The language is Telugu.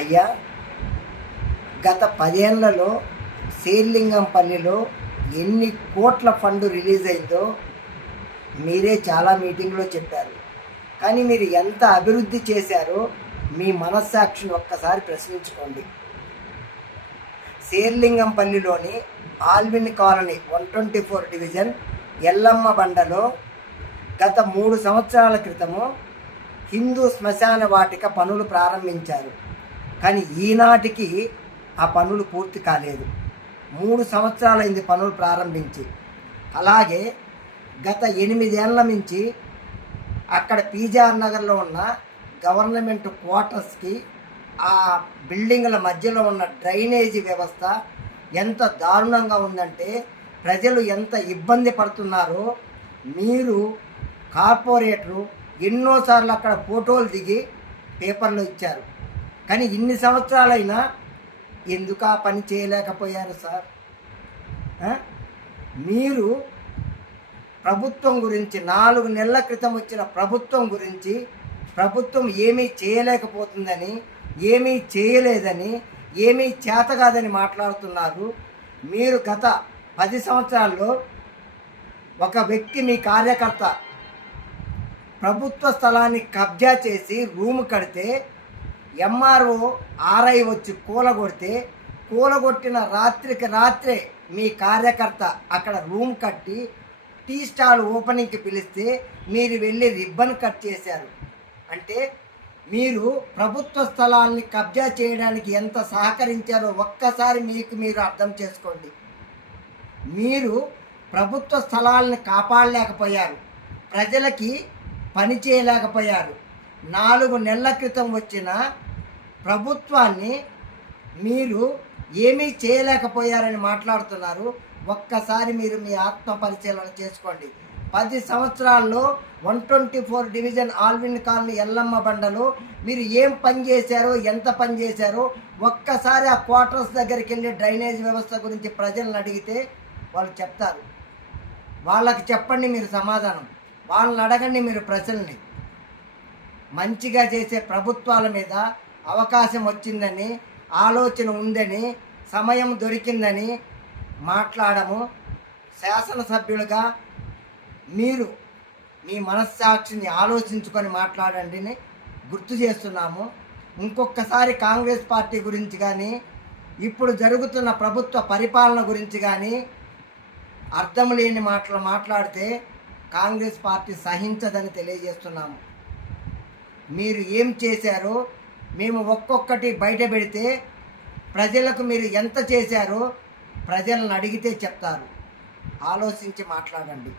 అయ్యా గత పదేళ్ళలో శేర్లింగంపల్లిలో ఎన్ని కోట్ల ఫండ్ రిలీజ్ అయిందో మీరే చాలా మీటింగ్లో చెప్పారు. కానీ మీరు ఎంత అభివృద్ధి చేశారో మీ మనస్సాక్షిని ఒక్కసారి ప్రశ్నించుకోండి. శేర్లింగంపల్లిలోని Allwyn colony one twenty four division Yellamma బండలో గత మూడు సంవత్సరాల క్రితము హిందూ శ్మశాన వాటిక పనులు ప్రారంభించారు. కానీ ఈనాటికి ఆ పనులు పూర్తి కాలేదు. మూడు సంవత్సరాలైంది పనులు ప్రారంభించి. అలాగే గత ఎనిమిదేళ్ళ నుంచి అక్కడ పీజీఆర్ నగర్లో ఉన్న గవర్నమెంట్ క్వార్టర్స్కి ఆ బిల్డింగ్ల మధ్యలో ఉన్న డ్రైనేజీ వ్యవస్థ ఎంత దారుణంగా ఉందంటే ప్రజలు ఎంత ఇబ్బంది పడుతున్నారో మీరు కార్పొరేటరు ఎన్నోసార్లు అక్కడ ఫోటోలు దిగి పేపర్లో ఇచ్చారు. కానీ ఇన్ని సంవత్సరాలైనా ఎందుకు ఆ పని చేయలేకపోయారు సార్? మీరు ప్రభుత్వం గురించి నాలుగు నెలల క్రితం వచ్చిన ప్రభుత్వం గురించి ప్రభుత్వం ఏమీ చేయలేకపోతుందని ఏమీ చేయలేదని ఏమీ చేత కాదని మాట్లాడుతున్నారు. మీరు గత పది సంవత్సరాల్లో ఒక వ్యక్తి మీ కార్యకర్త ప్రభుత్వ స్థలాన్ని కబ్జా చేసి రూమ్ కడితే ఎంఆర్ఓ ఆర్ఐ వచ్చి కూలగొడితే కూలగొట్టిన రాత్రికి రాత్రే మీ కార్యకర్త అక్కడ రూమ్ కట్టి టీ స్టాల్ ఓపెనింగ్కి పిలిస్తే మీరు వెళ్ళి రిబ్బన్ కట్ చేశారు. అంటే మీరు ప్రభుత్వ స్థలాల్ని కబ్జా చేయడానికి ఎంత సహకరించారో ఒక్కసారి మీకు మీరు అర్థం చేసుకోండి. మీరు ప్రభుత్వ స్థలాలను కాపాడలేకపోయారు. ప్రజలకి పని చేయలేకపోయారు. నాలుగు నెలల క్రితం వచ్చిన ప్రభుత్వాన్ని మీరు ఏమీ చేయలేకపోయారని మాట్లాడుతున్నారు. ఒక్కసారి మీరు మీ ఆత్మ పరిశీలన చేసుకోండి. పది సంవత్సరాల్లో one twenty four division Allwyn colony Yellamma బండలో మీరు ఏం పని చేశారో ఎంత పని చేశారో ఒక్కసారి ఆ క్వార్టర్స్ దగ్గరికి వెళ్ళి డ్రైనేజ్ వ్యవస్థ గురించి ప్రజలను అడిగితే వాళ్ళు చెప్తారు. వాళ్ళకి చెప్పండి మీరు సమాధానం. వాళ్ళని అడగండి మీరు ప్రజల్ని. మంచిగా చేసే ప్రభుత్వాల మీద అవకాశం వచ్చిందని ఆలోచన ఉందని సమయం దొరికిందని మాట్లాడము. శాసనసభ్యులుగా మీరు మీ మనస్సాక్షిని ఆలోచించుకొని మాట్లాడండిని గుర్తు చేస్తున్నాము. ఇంకొకసారి కాంగ్రెస్ పార్టీ గురించి కానీ ఇప్పుడు జరుగుతున్న ప్రభుత్వ పరిపాలన గురించి కానీ అర్థం లేని మాటలు మాట్లాడితే కాంగ్రెస్ పార్టీ సహించదని తెలియజేస్తున్నాము. మీరు ఏం చేశారో మేము ఒక్కొక్కటి బయట పెడితే ప్రజలకు మీరు ఎంత చేశారో ప్రజలను అడిగితే చెప్తారు. ఆలోచించి మాట్లాడండి.